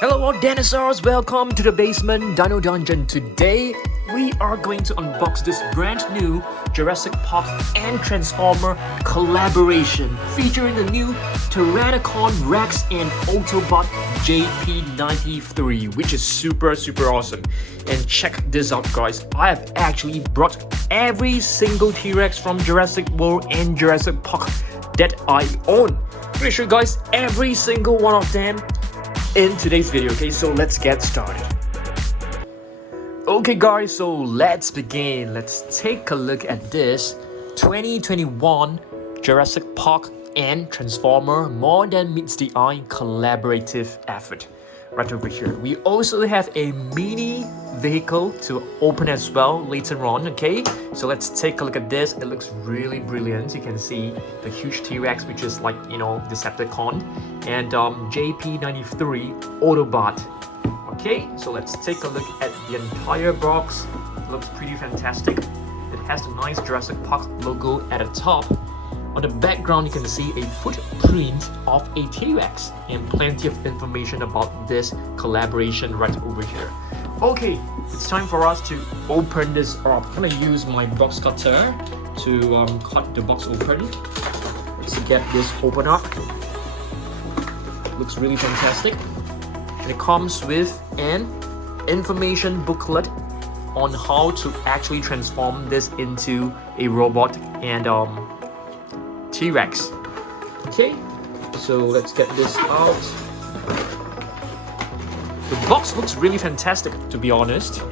Hello all dinosaurs, welcome to the basement Dino Dungeon. Today we are going to unbox this brand new Jurassic Park and Transformer collaboration featuring the new Tyrannocon Rex and Autobot JP93, which is super awesome. And check this out guys, I have actually brought every single T-Rex from Jurassic World and Jurassic Park that I own. I'm gonna show you guys every single one of them in today's video, okay? So let's get started. Okay guys, so let's begin. Let's take a look at this 2021 Jurassic Park and Transformer More Than Meets the Eye collaborative effort right over here. We also have a mini vehicle to open as well later on, okay? So let's take a look at this. It looks really brilliant. You can see the huge T-Rex, which is like, you know, Decepticon, and JP93 Autobot. Okay, so let's take a look at the entire box. It looks pretty fantastic. It has the nice Jurassic Park logo at the top. On the background, you can see a footprint of a T-Rex and plenty of information about this collaboration right over here. Okay, it's time for us to open this up. I'm gonna use my box cutter to cut the box open. Let's get this open up. Looks really fantastic. And it comes with an information booklet on how to actually transform this into a robot and T-Rex. Okay, so let's get this out. The box looks really fantastic, to be honest.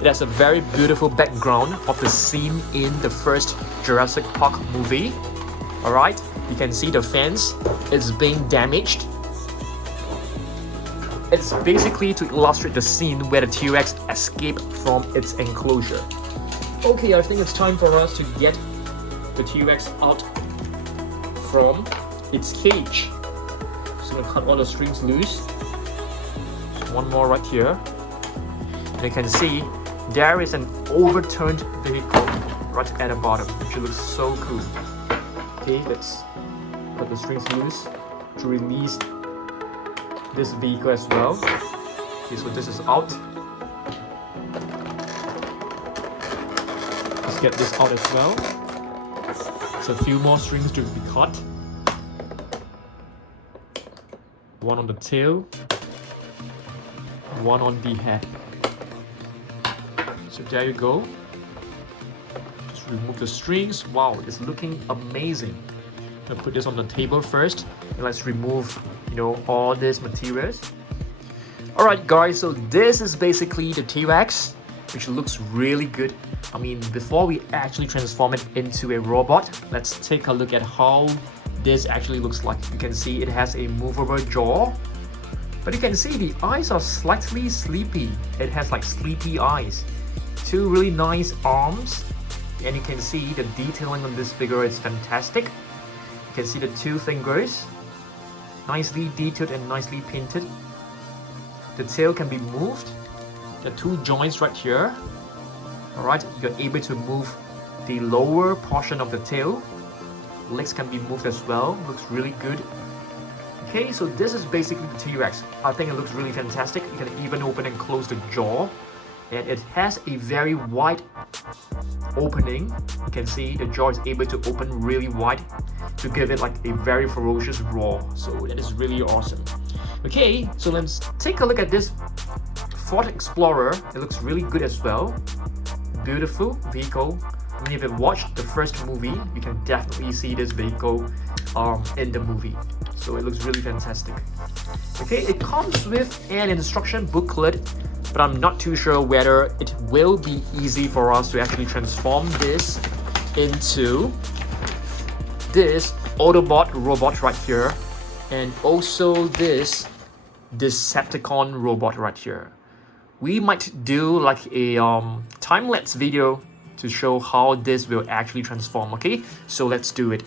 It has a very beautiful background of the scene in the first Jurassic Park movie. Alright, you can see the fence is being damaged. It's basically to illustrate the scene where the T-Rex escaped from its enclosure. Okay, I think it's time for us to get the T-Rex out from its cage. So I'm gonna cut all the strings loose. There's one more right here. And you can see there is an overturned vehicle right at the bottom, which looks so cool. Okay, let's cut the strings loose to release this vehicle as well. Okay, so this is out. Let's get this out as well. So a few more strings to be cut. One on the tail, one on the head. So there you go. Just remove the strings. Wow, it's looking amazing. I'm gonna put this on the table first, and let's remove, you know, all these materials. Alright guys, so this is basically the T-Rex, which looks really good. I mean, before we actually transform it into a robot, let's take a look at how this actually looks like. You can see it has a movable jaw, but you can see the eyes are slightly sleepy. It has like sleepy eyes. Two really nice arms, and you can see the detailing on this figure is fantastic. You can see the two fingers, nicely detailed and nicely painted. The tail can be moved. The two joints right here. Alright, you're able to move the lower portion of the tail. Legs can be moved as well. Looks really good. Okay, so this is basically the T-Rex. I think it looks really fantastic. You can even open and close the jaw. And it has a very wide opening. You can see the jaw is able to open really wide to give it like a very ferocious roar. So that is really awesome. Okay, so let's take a look at this Ford Explorer. It looks really good as well. Beautiful vehicle. I mean, if you watched the first movie, you can definitely see this vehicle in the movie. So it looks really fantastic. Okay, it comes with an instruction booklet, but I'm not too sure whether it will be easy for us to actually transform this into this Autobot robot right here, and also this Decepticon robot right here. We might do like a time-lapse video to show how this will actually transform, okay? So let's do it.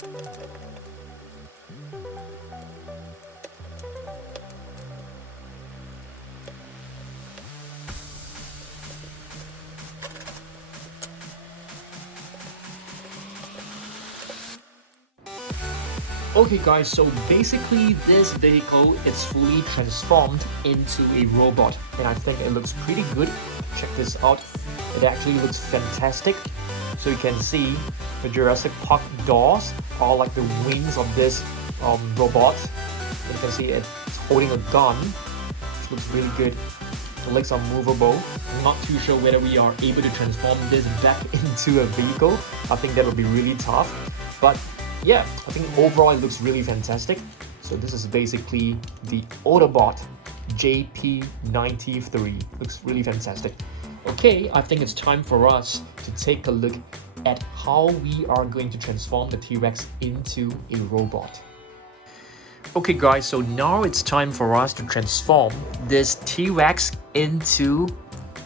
Okay guys, so basically this vehicle is fully transformed into a robot and I think it looks pretty good. Check this out, it actually looks fantastic. So you can see the Jurassic Park doors are like the wings of this robot. You can see it's holding a gun, which looks really good. The legs are movable. I'm not too sure whether we are able to transform this back into a vehicle. I think that would be really tough, but yeah, I think overall it looks really fantastic. So this is basically the Autobot JP93. Looks really fantastic. Okay, I think it's time for us to take a look at how we are going to transform the T-Rex into a robot. Okay guys, so now it's time for us to transform this T-Rex into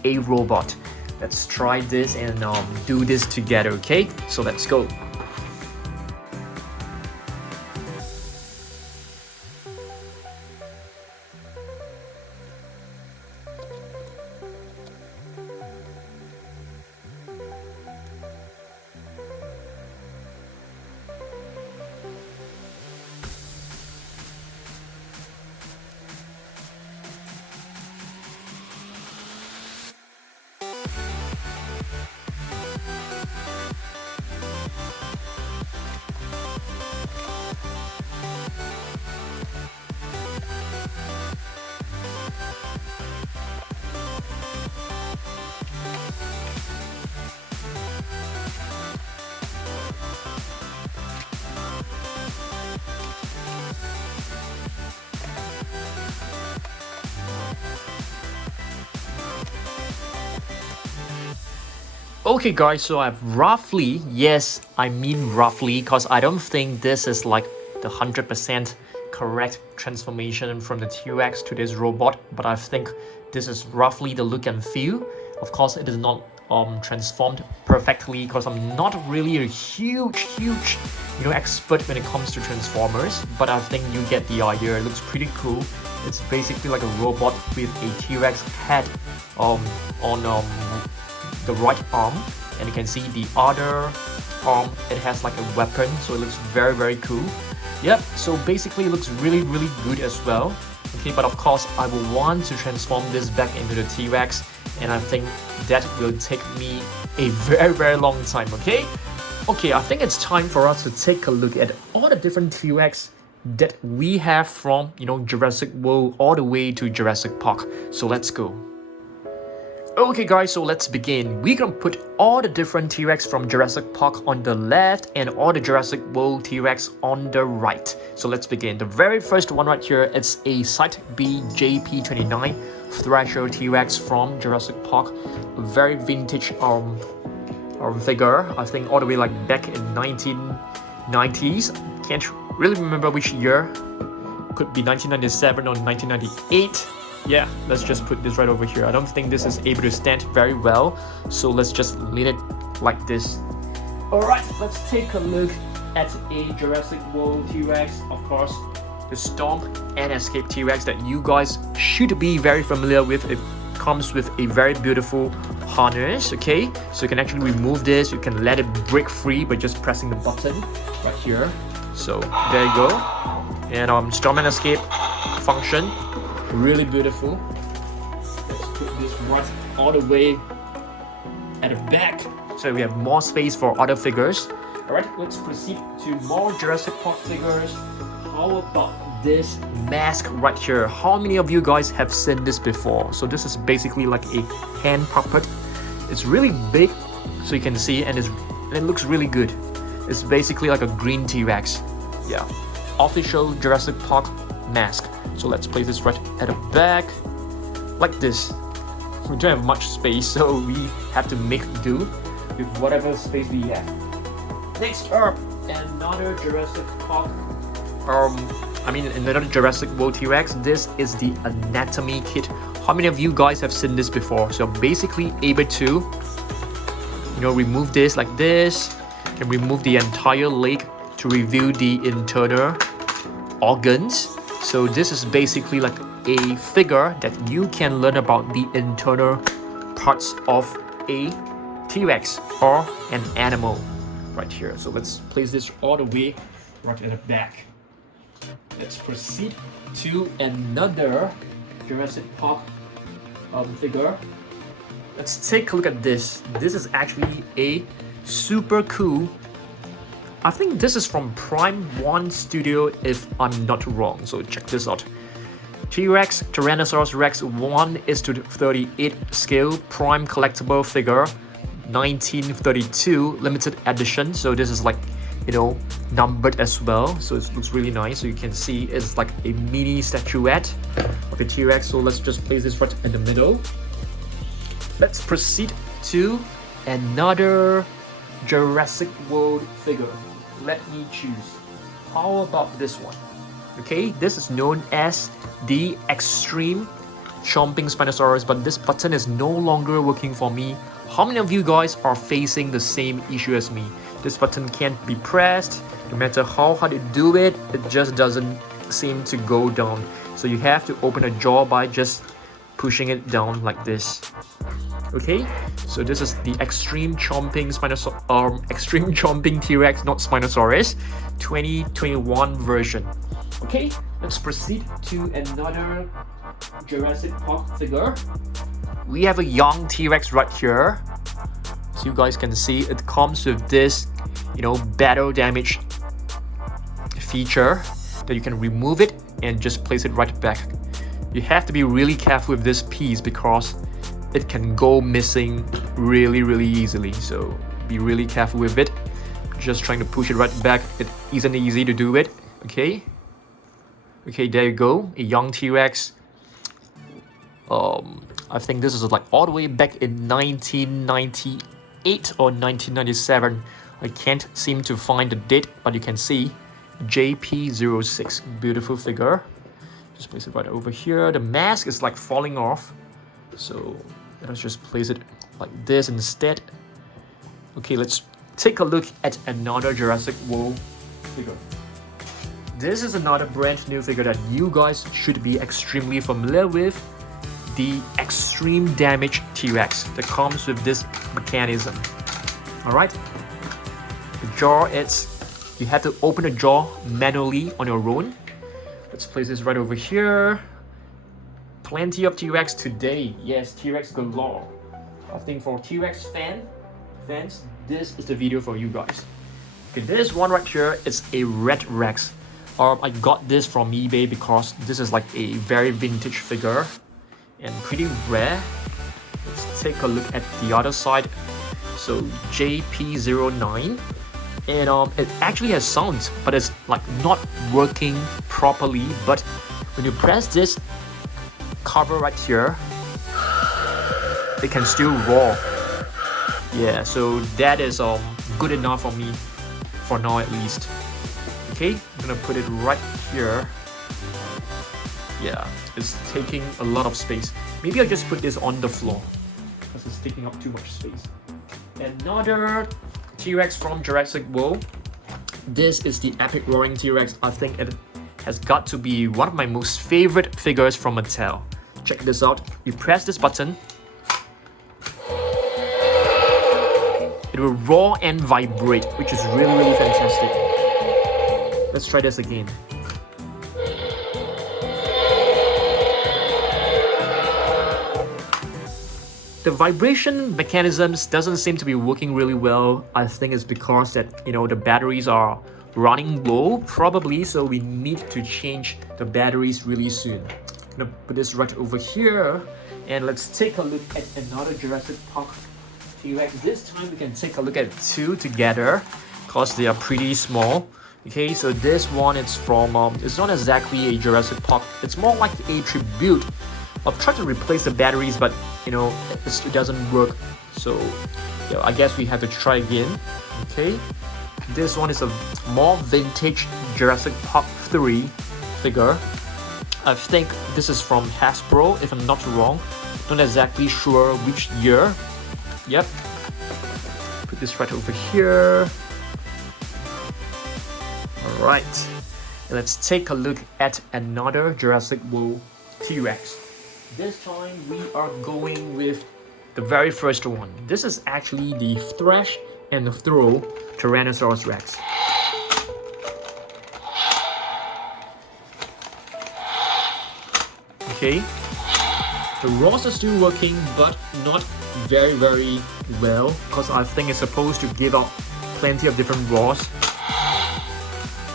a robot. Let's try this and do this together, okay? So let's go. Okay guys, so I've roughly, yes, I mean roughly, because I don't think this is like the 100% correct transformation from the T-Rex to this robot, but I think this is roughly the look and feel. Of course, it is not transformed perfectly because I'm not really a huge expert when it comes to Transformers, but I think you get the idea. It looks pretty cool. It's basically like a robot with a T-Rex head on the right arm, and you can see the other arm, it has like a weapon, so it looks very cool. Yep, so basically it looks really good as well. Okay, but of course I will want to transform this back into the T-Rex, and I think that will take me a very long time. Okay, I think it's time for us to take a look at all the different T-Rex that we have from Jurassic World all the way to Jurassic Park. So let's go. Okay guys, so let's begin. We're gonna put all the different T-Rex from Jurassic Park on the left and all the Jurassic World T-Rex on the right. So let's begin. The very first one right here, it's a Site B JP29 Thrasher T-Rex from Jurassic Park. A very vintage figure. I think all the way like back in 1990s. Can't really remember which year. Could be 1997 or 1998. Yeah, let's just put this right over here. I don't think this is able to stand very well, so let's just lean it like this. Alright, let's take a look at a Jurassic World T-Rex. Of course, the Stomp and Escape T-Rex that you guys should be very familiar with. It comes with a very beautiful harness, okay? So you can actually remove this, you can let it break free by just pressing the button right here. So there you go. And Storm and Escape function. Really beautiful. Let's put this right all the way at the back so we have more space for other figures. Alright, let's proceed to more Jurassic Park figures. How about this mask right here? How many of you guys have seen this before? So this is basically like a hand puppet. It's really big, so you can see, and it looks really good. It's basically like a green T-Rex. Yeah, official Jurassic Park mask. So let's place this right at the back like this. We don't have much space, so we have to make do with whatever space we have. Next up, another Jurassic Park another Jurassic World T-Rex. This is the anatomy kit. How many of you guys have seen this before? So basically able to remove this like this. You can remove the entire leg to review the internal organs. So this is basically like a figure that you can learn about the internal parts of a T-Rex or an animal right here. So let's place this all the way right at the back. Let's proceed to another Jurassic Park figure. Let's take a look at this. This is actually a super cool, I think this is from Prime 1 Studio if I'm not wrong. So check this out. T-Rex Tyrannosaurus Rex 1:38 scale prime collectible figure, 1932 limited edition. So this is like, you know, numbered as well. So it looks really nice. So you can see it's like a mini statuette of a T-Rex. So let's just place this right in the middle. Let's proceed to another Jurassic World figure. Let me choose. How about this one? Okay, this is known as the Extreme Chomping Spinosaurus, but this button is no longer working for me. How many of you guys are facing the same issue as me? This button can't be pressed. No matter how hard you do it, it just doesn't seem to go down. So you have to open a jaw by just pushing it down like this. Okay, so this is the Extreme Chomping Extreme Chomping T-Rex, not Spinosaurus, 2021 version. Okay, let's proceed to another Jurassic Park figure. We have a young T-Rex right here. So you guys can see it comes with this, you know, battle damage feature that you can remove it and just place it right back. You have to be really careful with this piece because it can go missing really easily. So be really careful with it. Just trying to push it right back. It isn't easy to do it. Okay. Okay, there you go. A young T-Rex. I think this is like all the way back in 1998 or 1997. I can't seem to find the date, but you can see JP06. Beautiful figure. Just place it right over here. The mask is like falling off. So let's just place it like this instead. Okay, let's take a look at another Jurassic World figure. This is another brand new figure that you guys should be extremely familiar with. The Extreme Damage T-Rex that comes with this mechanism. Alright. The jaw, you have to open the jaw manually on your own. Let's place this right over here. Plenty of T-Rex today. Yes, T-Rex galore. I think for T-Rex fans, this is the video for you guys. Okay, this one right here is a Red Rex. I got this from eBay because this is like a very vintage figure and pretty rare. Let's take a look at the other side. So JP09, and it actually has sounds, but it's like not working properly. But when you press this cover right here, it can still roar. Yeah, so that is good enough for me for now at least. Okay, I'm gonna put it right here. Yeah, it's taking a lot of space. Maybe I'll just put this on the floor because it's taking up too much space. Another T-Rex from Jurassic World. This is the Epic Roaring T-Rex. I think it has got to be one of my most favorite figures from Mattel. Check this out. You press this button. It will roar and vibrate, which is really fantastic. Let's try this again. The vibration mechanisms doesn't seem to be working really well. I think it's because that, you know, the batteries are running low probably, so we need to change the batteries really soon. I'm gonna put this right over here and let's take a look at another Jurassic Park T-Rex. This time we can take a look at two together because they are pretty small. Okay, so this one is from, it's not exactly a Jurassic Park, it's more like a tribute. I've tried to replace the batteries, but you know, it doesn't work. So yeah, I guess we have to try again. Okay, this one is a more vintage Jurassic Park 3 figure. I think this is from Hasbro, if I'm not wrong. Not exactly sure which year. Yep. Put this right over here. Alright, let's take a look at another Jurassic World T-Rex. This time we are going with the very first one. This is actually the Thrash and Throw Tyrannosaurus Rex. Okay, the ROS is still working, but not very well, because I think it's supposed to give out plenty of different ROS.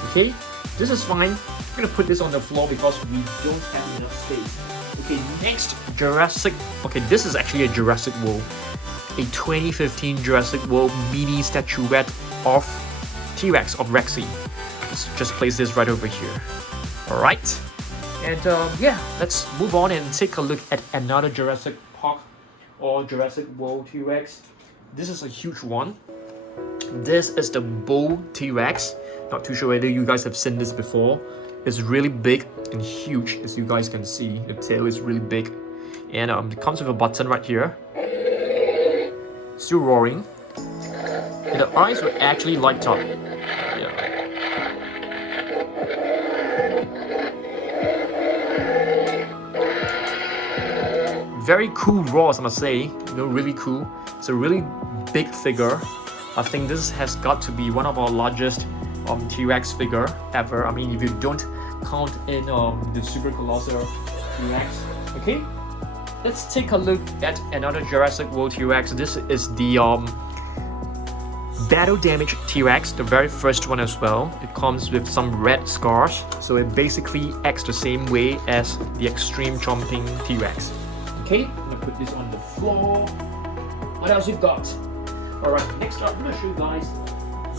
Okay, this is fine. I'm gonna put this on the floor because we don't have enough space. Okay, next Jurassic. Okay, this is actually a Jurassic World, a 2015 Jurassic World mini statuette of T-Rex, of Rexy. Let's just place this right over here. All right. And yeah, let's move on and take a look at another Jurassic Park or Jurassic World T-Rex. This is a huge one. This is the Bull T-Rex. Not too sure whether you guys have seen this before. It's really big and huge, as you guys can see. The tail is really big. And it comes with a button right here. Still roaring. And the eyes will actually light up. Yeah. Very cool ROS, I must say. You know, really cool. It's a really big figure. I think this has got to be one of our largest T-Rex figure ever. I mean, if you don't count in the Super Colossal T-Rex. Okay, let's take a look at another Jurassic World T-Rex. This is the Battle Damage T-Rex, the very first one as well. It comes with some red scars, so it basically acts the same way as the Extreme Chomping T-Rex. Okay, I'm gonna put this on the floor. What else we've got? Alright, next up, I'm gonna show you guys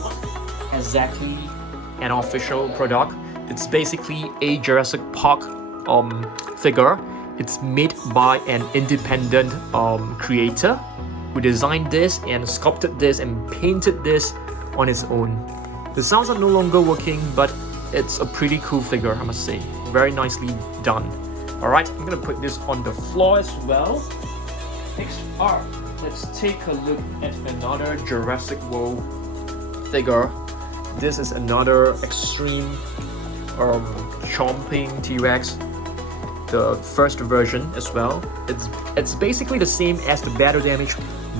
what exactly an official product. It's basically a Jurassic Park figure. It's made by an independent creator who designed this and sculpted this and painted this on his own. The sounds are no longer working, but it's a pretty cool figure, I must say. Very nicely done. Alright, I'm gonna put this on the floor as well. Next up, let's take a look at another Jurassic World figure. This is another Extreme Chomping T-Rex, the first version as well. It's basically the same as the Battle Damage,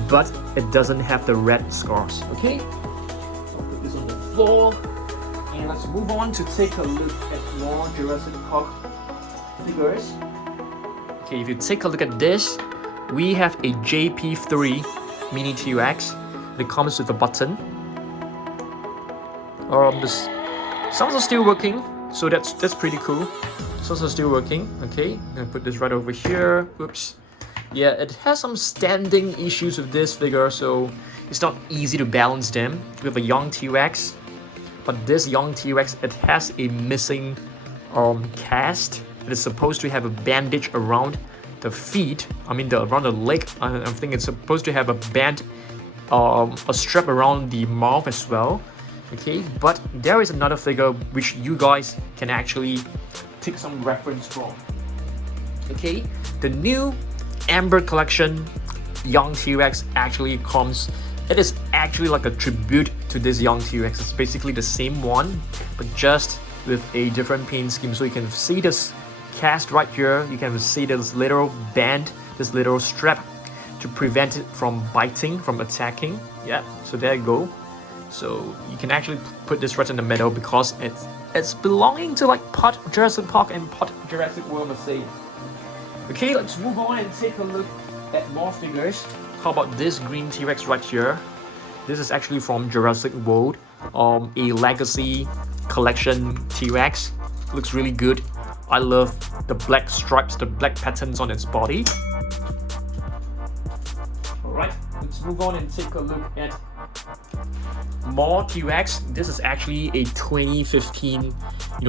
but it doesn't have the red scars. Okay, I'll put this on the floor, and let's move on to take a look at more Jurassic Park figures. Okay, if you take a look at this, we have a JP93 mini T-Rex. It comes with a button. The sounds are still working, so that's pretty cool. Sounds are still working. Okay, I'm gonna put this right over here. Oops. Yeah, it has some standing issues with this figure, so it's not easy to balance them. We have a young T-Rex, but this young T-Rex, it has a missing cast. It is supposed to have a bandage around the feet. I mean, around the leg. I think it's supposed to have a band, a strap around the mouth as well. Okay, but there is another figure which you guys can actually take some reference from. Okay, the new Amber Collection Young T-Rex actually comes. It is actually like a tribute to this young T-Rex. It's basically the same one, but just with a different paint scheme. So you can see this cast right here. You can see this little band, this little strap to prevent it from biting, from attacking. Yeah, so there you go. So you can actually put this right in the middle because it's belonging to like part Jurassic Park and part Jurassic World, I must say. Okay, let's move on and take a look at more figures. How about this green T-Rex right here? This is actually from Jurassic World, a Legacy Collection T-Rex. Looks really good. I love the black stripes, the black patterns on its body. Alright, let's move on and take a look at more T-Rex. This is actually a 2015,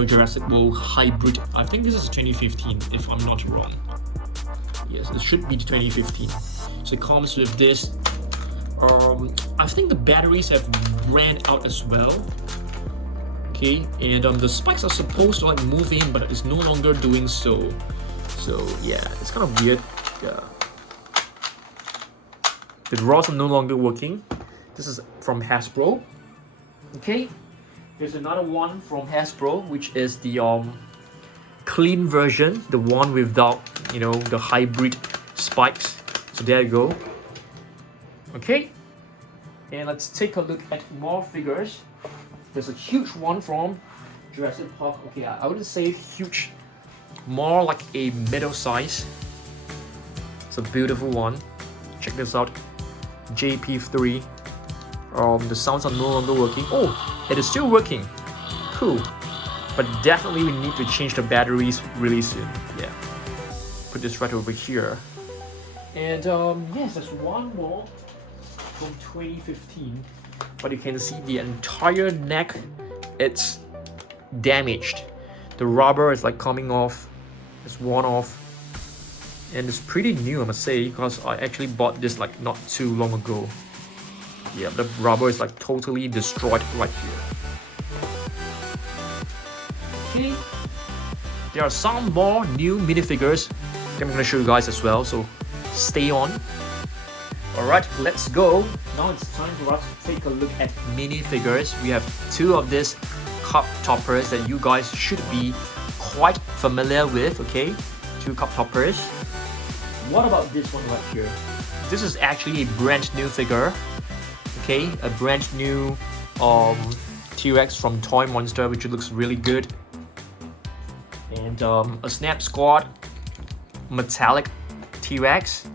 Jurassic World hybrid. I think this is 2015, if I'm not wrong. Yes, it should be 2015. So it comes with this. I think the batteries have ran out as well. Okay, and the spikes are supposed to like move in, but it's no longer doing so. So yeah, it's kind of weird. Yeah. The rods are no longer working. This is from Hasbro. Okay, There's another one from Hasbro, which is the clean version, the one without, you know, the hybrid spikes. So there you go. Okay, and let's take a look at more figures. There's a huge one from Jurassic Park. Okay, I wouldn't say huge, more like a middle size. It's a beautiful one. Check this out, JP3. The sounds are no longer working. Oh, it is still working. Cool. But definitely we need to change the batteries really soon. Yeah. Put this right over here. And yes, there's one more from 2015. But you can see the entire neck, it's damaged. The rubber is like coming off. It's worn off. And it's pretty new, I must say, because I actually bought this like not too long ago. Yeah, the rubber is like totally destroyed right here. Okay, there are some more new minifigures that I'm gonna show you guys as well, so stay on. Alright, let's go. Now it's time for us to take a look at minifigures. We have two of these cup toppers that you guys should be quite familiar with, okay? Two cup toppers. What about this one right here? This is actually a brand new figure. Okay, a brand new T-Rex from Toy Monster, which looks really good. And a Snap Squad metallic T-Rex.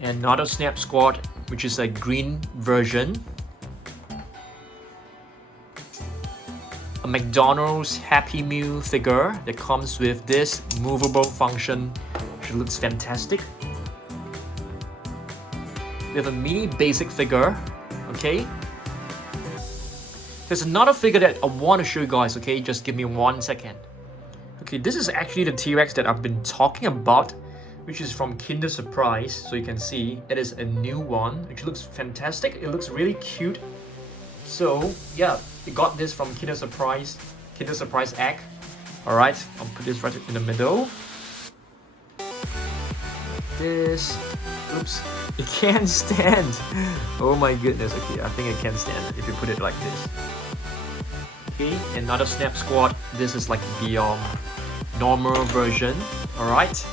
And another Snap Squad, which is a green version. A McDonald's Happy Meal figure that comes with this movable function, which looks fantastic. We have a mini basic figure, okay? There's another figure that I want to show you guys, okay? Just give me 1 second. Okay, this is actually the T-Rex that I've been talking about, which is from Kinder Surprise. So you can see it is a new one, which looks fantastic. It looks really cute. So yeah, we got this from Kinder Surprise egg. Alright, I'll put this right in the middle. This, oops, it can't stand. Oh my goodness. Okay, I think it can stand if you put it like this. Okay, another Snap Squad. This is like the normal version. Alright,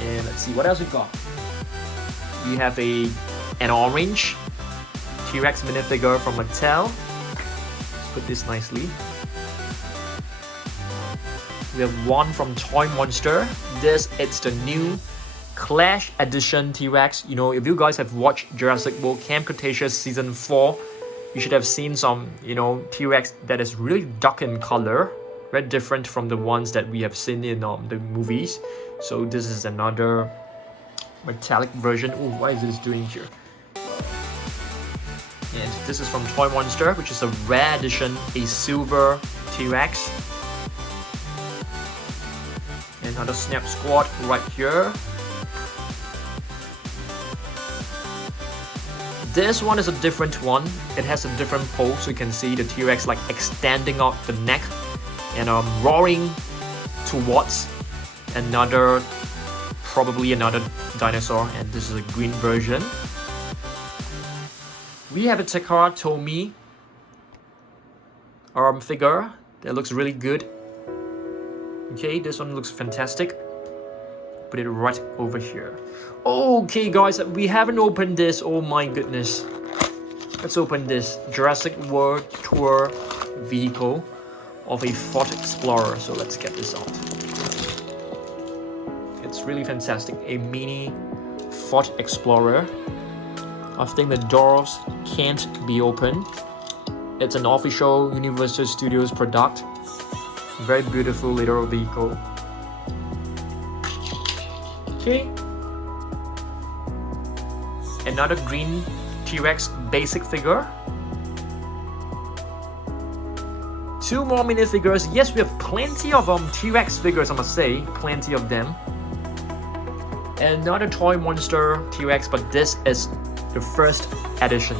and let's see what else we got. We have an orange T-Rex minifigure from Mattel. Let's put this nicely. We have one from Toy Monster. It's the new Clash Edition T-Rex. You know, if you guys have watched Jurassic World Camp Cretaceous Season 4, you should have seen some, you know, T-Rex that is really dark in color. Very different from the ones that we have seen in the movies. So this is another metallic version. Oh, what is this doing here? And this is from Toy Monster, which is a rare edition, a silver T-Rex. Another Snap Squad right here. This one is a different one. It has a different pose, so you can see the T-Rex like extending out the neck and roaring towards probably another dinosaur, and this is a green version. We have a Takara Tomy figure that looks really good. Okay, this one looks fantastic. Put it right over here. Okay guys, we haven't opened this. Oh my goodness. Let's open this Jurassic World Tour vehicle of a Ford Explorer. So let's get this out. It's really fantastic. A mini Ford Explorer. I think the doors can't be opened. It's an official Universal Studios product. Very beautiful little vehicle. Okay. Another green T-Rex basic figure. Two more minifigures. Yes, we have plenty of T-Rex figures, I must say. Plenty of them. Another Toy Monster T-Rex, but this is the first edition.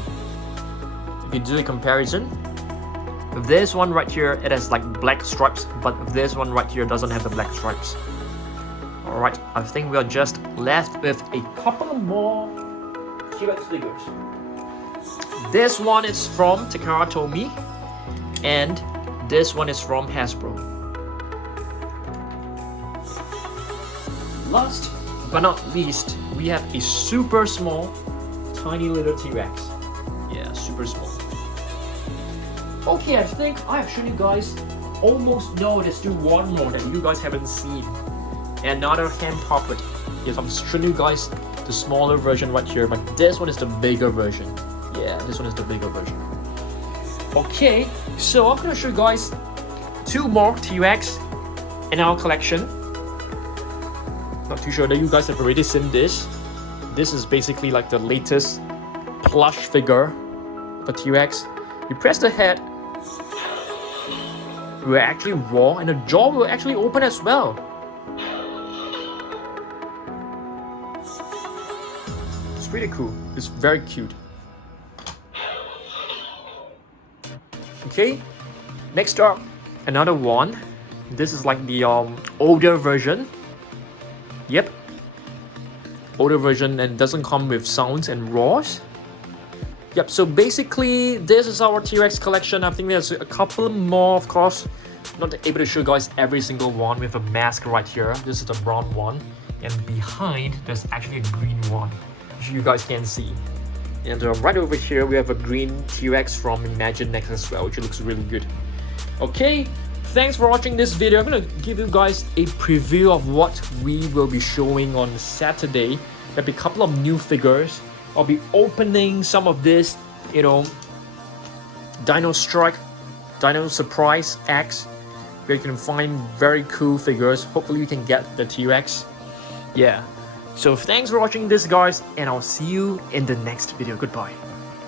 If you do a comparison, this one right here, it has like black stripes, but this one right here doesn't have the black stripes. Alright, I think we are just left with a couple more T-Rex figures. This one is from Takara Tomy, and this one is from Hasbro. Last but not least, we have a super small, tiny little T-Rex. Yeah, super small. Okay, I think I have shown you guys almost. No, there's still one more that you guys haven't seen. Another hand puppet. Yes, I'm showing you guys the smaller version right here, but this one is the bigger version. Yeah, this one is the bigger version. Okay, so I'm gonna show you guys two more T-Rex in our collection. Not too sure that you guys have already seen this. This is basically like the latest plush figure of a T-Rex. You press the head, it will actually roar, and the jaw will actually open as well. It's pretty cool. It's very cute. Okay, next up, another one. This is like the older version. Yep, older version, and doesn't come with sounds and roars. Yep, so basically this is our T-Rex collection. I think there's a couple more, of course. Not able to show you guys every single one with a mask right here. This is the brown one, and behind there's actually a green one, which you guys can see. And right over here we have a green T-Rex from Imaginext as well, which looks really good. Okay, thanks for watching this video. I'm gonna give you guys a preview of what we will be showing on Saturday. There'll be a couple of new figures. I'll be opening some of this, you know, Dino Strike, Dino Surprise X, where you can find very cool figures. Hopefully you can get the T-Rex. Yeah. So thanks for watching this, guys, and I'll see you in the next video. Goodbye.